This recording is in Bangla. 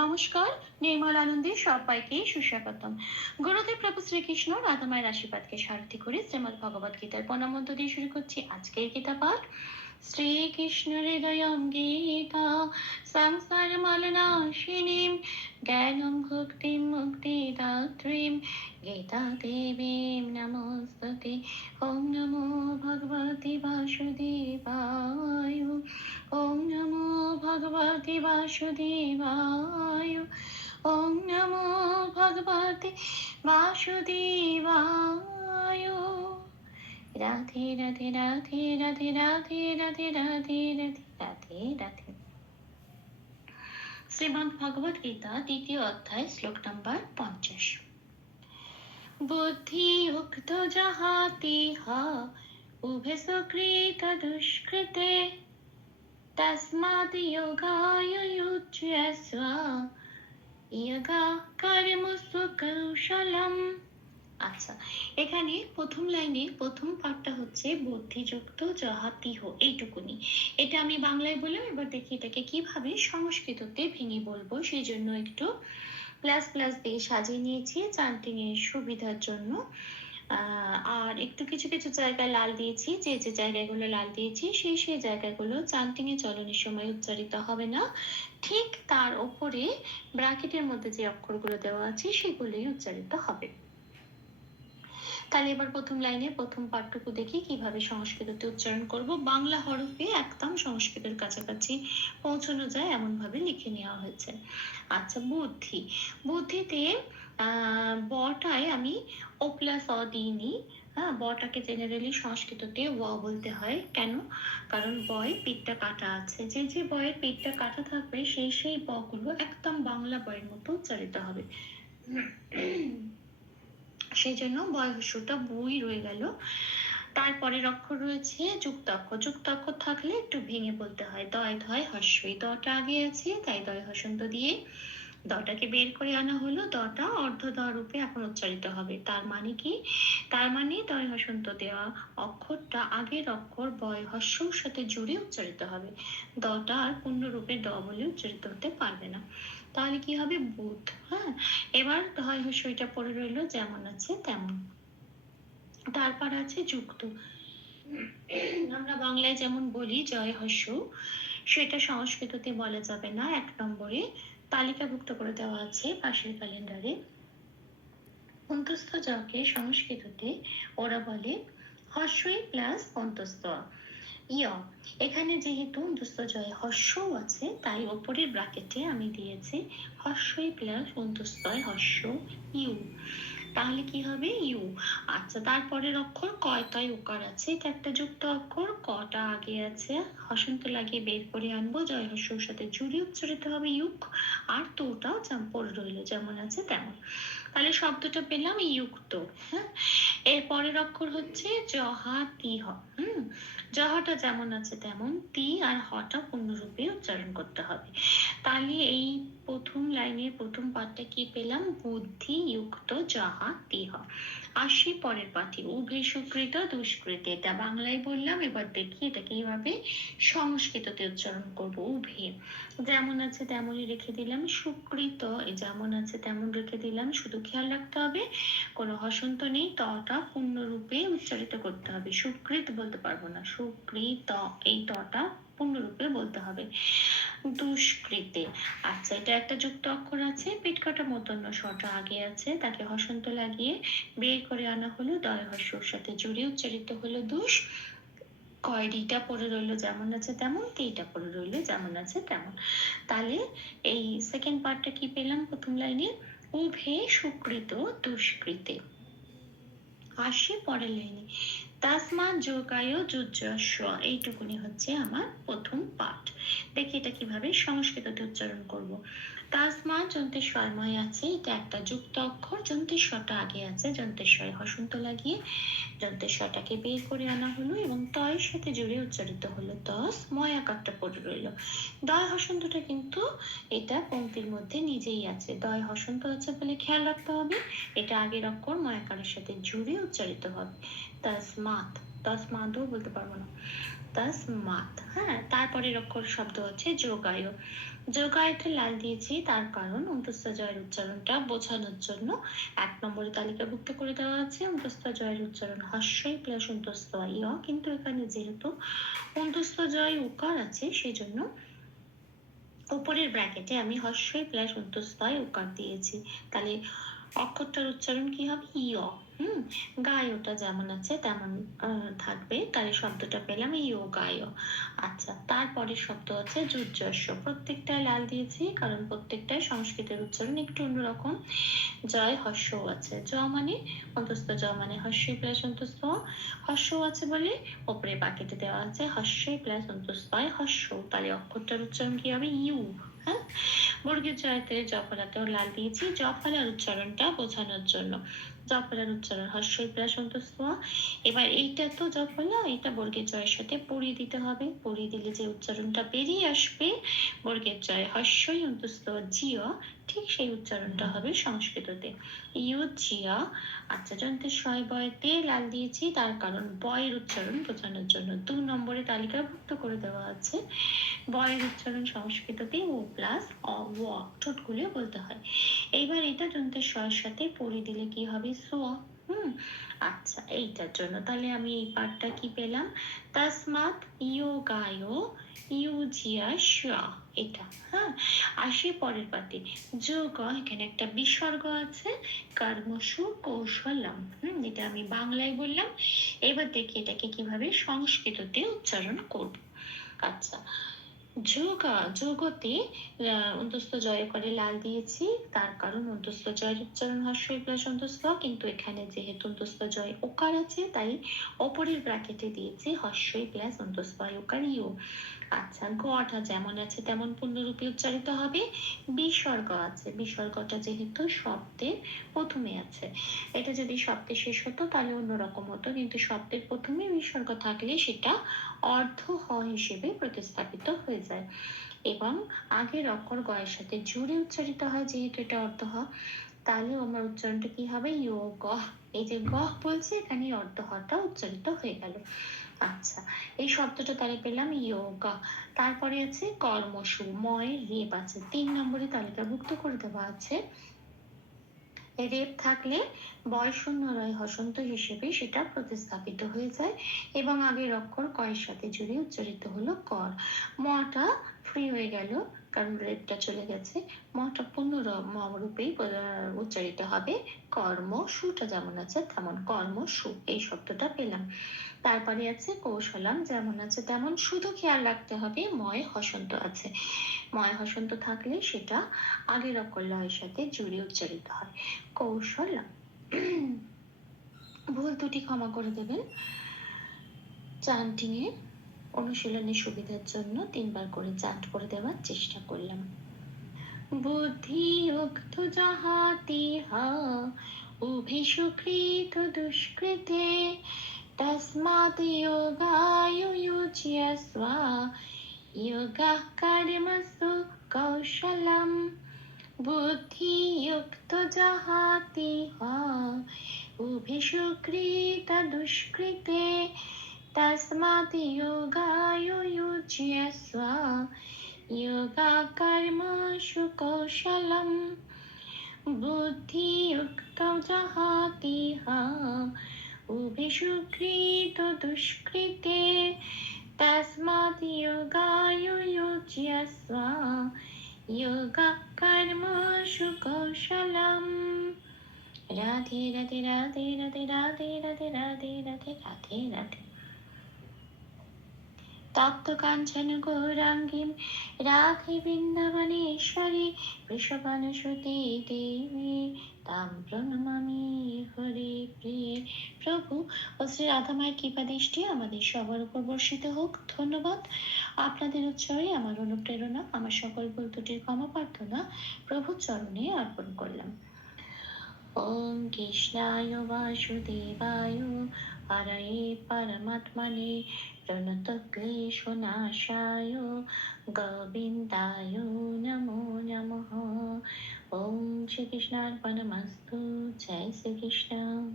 নমস্কার, নির্মল আনন্দে সবাইকে সুস্বাগতম। গুরুদেব প্রভু শ্রীকৃষ্ণ রাধামায়ের আশীর্বাদকে সারথি করে শ্রীমদ ভগবত গীতার প্রণামন্ত দিয়ে শুরু করছি আজকের গীতা পাঠ। শ্রীকৃষ্ণ হৃদয়ম গীতা, সংসার মালনাশিনীম জ্ঞানম ভক্তিম মুক্তিদাত্রীম গীতা দেবীম নমস্তুতে। ওম নমো ভগবতে বাসুদেবায়, ওম নমো ভগবতে বাসুদেবায় ওম নমো ভগবতে বাসুদেবায় রাধে রাধে রাধে রাধে রাধে রাধে রাধে রাধে রাধে রাধে শ্রীমদ ভগবত গীতা দ্বিতীয় অধ্যায় শ্লোক নম্বর পঞ্চাশ বুদ্ধি উক্ত যাহাতি হা উভে সুকৃত দুষ্কৃতে তস্মাৎ যোগায় যুজ্যস্ব ইয়গা কর্মসু কৌশলম আচ্ছা এখানে প্রথম লাইনে প্রথম পার্টটা হচ্ছে বুদ্ধিযুক্ত জহাতিহ এইটুকুনি। এটা আমি বাংলায় বললাম এবার দেখি এটাকে কীভাবে সংস্কৃততে ভেঙে বলব সেই জন্য একটু প্লাস প্লাস দিয়ে সাজিয়ে নিয়েছি চান্টিং এর সুবিধার জন্য। আর একটু কিছু কিছু জায়গায় লাল দিয়েছি, যে যে জায়গাগুলো লাল দিয়েছি, সেই সেই জায়গাগুলো চান্টিং এ চলনের সময় উচ্চারিত হবে না। ঠিক তার ওপরে ব্র্যাকেটের মধ্যে যে অক্ষরগুলো দেওয়া আছে, সেগুলোই উচ্চারিত হবে। তাহলে এবার প্রথম লাইনে প্রথম পাঠটুকু দেখি কীভাবে সংস্কৃততে উচ্চারণ করব। বাংলা হরফে একদম সংস্কৃতের কাছাকাছি পৌঁছানো যায় এমন ভাবে লিখে নেওয়া হয়েছে। আচ্ছা বুদ্ধি। বুদ্ধিতে বটায় আমি ও প্লাস অ দিইনি। হ্যাঁ বটাকে জেনারেলি সংস্কৃততে ওয়া বলতে হয়। কেন? কারণ বয় পিঠটা কাটা আছে। যে যে বয়ের পিঠটা কাটা থাকবে, সেই সেই বগুলো একদম বাংলা বয়ের মতো উচ্চারিত হবে। সেই জন্য বয়সটা বই রয়ে গেল। তারপরের অক্ষর রয়েছে যুক্ত অক্ষর যুক্ত অক্ষর থাকলে একটু ভেঙে বলতে হয়। দয়, ধয়, হস্যই। দটা আগে আছে, তাই দয় হসন্ত দিয়ে দটাকে বের করে আনা হলো। দটা অর্ধ দ রূপে এখন উচ্চারিত হবে। তার মানে কি? তার মানে দয় হসন্ত দেওয়া অক্ষরটা আগের অক্ষর বয় হস্যর সাথে জুড়ে উচ্চারিত হবে। দটা আর পূর্ণ রূপে দ বলে উচ্চারিত হতে পারবে না। তাহলে কি হবে? বুধ। হ্যাঁ? এবার হয় হস্যইটা পড়ে রইল, যেমন আছে তেমন। তারপর আছে যুক্ত। আমরা বাংলায় যেমন বলি জয় হস্য সেটা সংস্কৃততে বলা যাবে না। এক নম্বরে তালিকাভুক্ত করে দেওয়া আছে পাশের ক্যালেন্ডারে। অন্তস্থ জকে সংস্কৃততে ওরা বলে হস্যই প্লাস অন্তস্থ। ইয়, এখানে যেহেতু অন্তস্থ জয়ে হস্যও আছে, তাই ওপরের ব্রাকেটে আমি দিয়েছি হস্যই প্লাস অন্তস্থয় হস্য ইউ। তাহলে কি হবে? ইউ। আচ্ছা তারপরের অক্ষর কয়টায় উকার আছে? এটা একটা যুক্ত অক্ষর। কটা আগে আছে? হসন্ত লাগিয়ে বের করে আনব। জয় হস্যর সাথে জুড়ে উচ্চারিত হবে ইউক। আর তোটাও পড়ে রইল, যেমন আছে তেমন। তাহলে শব্দটা পেলাম ইউক্ত হ্যাঁ? এর পরের অক্ষর হচ্ছে জহা তি হ হুম জহাটা যেমন আছে তেমন তি আর হটা পূর্ণরূপে উচ্চারণ করতে হবে। তাহলে এই প্রথম লাইনের প্রথম পাঠটা কি পেলাম? বুদ্ধি যুক্ত যাহা তিহ। আসি পরের পাঠে। উভে সুকৃত দুষ্কৃত এটা বাংলায় বললাম, এবার দেখি এটা কীভাবে সংস্কৃততে উচ্চারণ করব উভে। যেমন আছে তেমনই রেখে দিলাম সুকৃত। যেমন আছে তেমন রেখে দিলাম। শুধু খেয়াল রাখতে হবে, কোনো হসন্ত নেই। তটা পূর্ণরূপে উচ্চারিত করতে হবে। সুকৃত বলতে পারব না। সুকৃত এই তটা পূর্ণরূপে বলতে হবে। দুষ্কৃতে। আচ্ছা এটা একটা যুক্ত অক্ষর আছে কাটা মতন্য আগে আছে, তাকে হসন্ত লাগিয়ে বের করে আনা হলো দয় সাথে উচ্চারিত হলো দুষ। কয়ডিটা পড়ে রইল যেমন আছে তেমন তিটা পড়ে রইল যেমন আছে তেমন। তাহলে এই সেকেন্ড পার্টটা কি পেলাম প্রথম লাইনে উভে সুকৃত, দুষ্কৃতে। আসি পরের লাইনে তাসমা যোগায় যুজস্ব এইটুকুনি হচ্ছে আমার প্রথম পাঠ। দেখি এটা কীভাবে সংস্কৃততে উচ্চারণ করব। তাসমা যন্তেশ্বরময় আছে এটা একটা যুক্ত অক্ষর। যন্তেশ্বরটা আগে আছে যন্তেশ্বরে হসন্ত লাগিয়ে যন্তেশ্বরটাকে বের করে আনা হলো এবং তয়ের সাথে জুড়ে উচ্চারিত হলো তস, ময় আকারটা পড়ে রইল। দয় হসন্তটা কিন্তু এটা পঙ্ক্তির মধ্যে নিজেই আছে। দয় হসন্ত আছে বলে খেয়াল রাখতে হবে। এটা আগের অক্ষর ময়াকারের সাথে জুড়ে উচ্চারিত হবে। তসমাত তসমাতও বলতে পারব না। তাসমাত হ্যাঁ তারপরের অক্ষর শব্দ হচ্ছে যোগায় যোগায়টা লাল দিয়েছি, তার কারণ অন্তস্থ জয়ের উচ্চারণটা বোঝানোর জন্য এক নম্বরে তালিকাভুক্ত করে দেওয়া আছে। অন্তস্থ জয়ের উচ্চারণ হাস্যই প্লাস অন্তস্থ ইয়। কিন্তু এখানে যেহেতু অন্তস্থ জয় উকার আছে সেই জন্য উপরের ব্র্যাকেটে আমি হস্যই প্লাস অন্তস্থয় উকার দিয়েছি। তাহলে অক্ষরটার উচ্চারণ কি হবে? ইয়। হুম, গায়টা যেমন আছে তেমন থাকবে। তাহলে শব্দটা পেলাম ইও গায় আচ্ছা তারপরে শব্দ আছে যুর্যস্ব প্রত্যেকটা লাল দিয়েছি, কারণ প্রত্যেকটাই সংস্কৃতের উচ্চারণ একটু অন্যরকম। জয় হর্ষ আছে। জ মানে অন্তস্থ, জ মানে হর্ষ প্লাস অন্তস্থ। হর্ষ আছে বলে ওপরে বাকিতে দেওয়া আছে, হর্ষ প্লাস অন্তস্থয় হর্ষ। তাহলে অক্ষরটার উচ্চারণ কি হবে? ইউ হ্যাঁ? বর্গের জয়তে জফলাতেও লাল দিয়েছি। জফলার উচ্চারণটা বোঝানোর জন্য। জফলার উচ্চারণ হর্ষই প্লাস অন্তস্থ এবার এইটা তো জফলা এটা বর্গের জয়ের সাথে পড়িয়ে দিতে হবে। পড়িয়ে দিলে যে উচ্চারণটা বেরিয়ে আসবে, বর্গের জয় হর্ষই অন্তস্থ জিয় ঠিক সেই উচ্চারণটা হবে সংস্কৃততে। ইউ জিয়া আচ্ছা যন্ত্রের ছয় বয়তে লাল দিয়েছি, তার কারণ বয়ের উচ্চারণ বোঝানোর জন্য। দু নম্বরে তালিকাভুক্ত করে দেওয়া আছে। বয়ের উচ্চারণ সংস্কৃততে ও প্লাস অ ঠোঁট খুলে বলতে হয়। এইবার এটা যন্ত্রের ছয়ের সাথে পড়িয়ে দিলে কি হবে? সোয়া হুম আচ্ছা এইটার জন্য। তাহলে আমি এই পার্টটা কি পেলাম? তাসমাত গায় ইউজিয়া শাহ এটা হ্যাঁ? আসি পরের পাতে। যোগ এখানে একটা বিসর্গ আছে কর্মসু কৌশলম হম, এটা আমি বাংলায় বললাম। এবার দেখি এটাকে কীভাবে সংস্কৃততে উচ্চারণ করব। আচ্ছা যোগা, যোগতে অন্তস্থ জয় করে লাল দিয়েছি, তার কারণ অন্তস্থ জয়ের উচ্চারণ হর্ষই প্লাস অন্তস্থ, কিন্তু এখানে যেহেতু অন্তস্থ জয় ওকার আছে, তাই ওপরের ব্র্যাকেটে দিয়েছি হর্ষই প্লাস অন্তস্থ ওকার ইউ আচ্ছা গটা যেমন আছে তেমন পূর্ণরূপে উচ্চারিত হবে। বিসর্গ আছে। বিসর্গটা যেহেতু শব্দের প্রথমে আছে। এটা যদি শব্দের শেষ হতো তাহলে অন্যরকম হতো। কিন্তু শব্দের প্রথমে বিসর্গ থাকলে সেটা অর্ধ হ হিসেবে প্রতিস্থাপিত হয়ে যায়। এবং আগের অক্ষর গয়ের সাথে জুড়ে উচ্চারিত হয়, যেহেতু এটা অর্ধ হ। তাহলে আমার উচ্চারণটা কি হবে? ইয় গহ এই যে গহ বলছে এখানে অর্ধ হটা উচ্চারিত হয়ে গেল। আচ্ছা এই শব্দটা তাহলে পেলাম ইয়োগা। তারপরে আছে কর্মসু ময় রেপ আছে তিন নম্বরে তালিকাভুক্ত করে দেওয়া আছে। রেপ থাকলে বয় শূন্য রয় হসন্ত হিসেবে সেটা প্রতিস্থাপিত হয়ে যায় এবং আগের অক্ষর কয়ের সাথে জুড়ে উচ্চারিত হলো কর। মটা ফ্রি হয়ে গেল, কারণ রেপটা চলে গেছে। মটা পূর্ণ রূপেই উচ্চারিত হবে কর্ম সুটা যেমন আছে তেমন কর্ম সু এই শব্দটা পেলাম। তারপরে আছে কৌশলম, যেমন আছে তেমন শুধু খেয়াল রাখতে হবে ময় হসন্ত আছে। ময় হসন্ত থাকলে সেটা আগের অক্ষর লয়ের সাথে জুড়ে উচ্চারিত হয়। কৌশলম। ভুল দুটি ক্ষমা করে দেবেন। চান্টিং এর অনুশীলনের সুবিধার জন্য তিনবার করে চান্ট করে দেওয়ার চেষ্টা করলাম। বুদ্ধি উক্ত যাহাতি হা উভে সুকৃত দুষ্কৃতে तस्मात् योगाय युज्यस्व योगः कर्मसु कौशलम् बुद्धियुक्तो जहाति उभिषु कृतदुष्कृते तस्मात् योगाय युज्यस्व योगा कर्मसु कौशलम् बुद्धियुक्तो जहाति অভিসুকৃত দুষ্কৃতে তস্মাৎ যোগায় যোজ্যস্ব যোগঃ কর্মসু কৌশলম রাধে রাধে রাধে রাধে রাধে রাধে রাধে রাধে রাধে রাধে তপ্তকাঞ্চন গৌরাঙ্গিম রাধে বৃন্দাবনেশ্বরী বৃষভানুসুতি দেবী তাম প্রণমামি হরে প্রিয়ে প্রভু ও শ্রী রাধামায়ের কৃপা দৃষ্টি আমাদের সবার উপর বর্ষিত হোক। ধন্যবাদ। আপনাদের উৎসাহে আমার অনুপ্রেরণা, আমার সকল ভুল ত্রুটির ক্ষমা প্রার্থনা প্রভু চরণে অর্পণ করলাম। ওম কৃষ্ণায় বাসুদেবায় হরয়ে পরমাত্মনে প্রণতক্লেশনাশায় গোবিন্দায় নমো নমঃ। ওম শ্রীকৃষ্ণার্পণমস্তু, জয় শ্রীকৃষ্ণ।